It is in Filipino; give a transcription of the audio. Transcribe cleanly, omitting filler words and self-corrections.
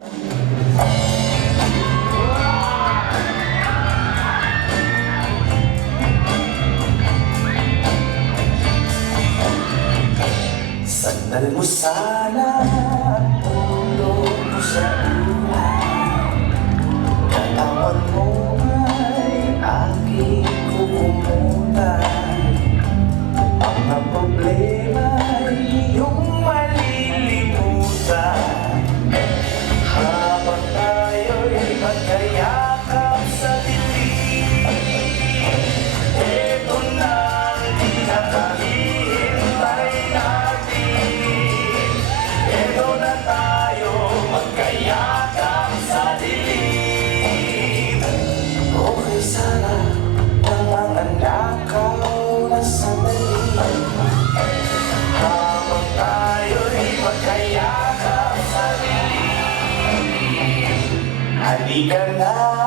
Sandal mo sana at tulog mo sa ulan. Katawan mo ay aking kukumutan. Ang mga problema ay iyong malilimutan. Habang tayo'y magkayakap sa dilim, ito na ang pinakahihintay natin. Ito na tayo magkayakap sa dilim. Okay sana ang mga nakaw na sandali, habang tayo'y magkayakap sa dilim. Halika na.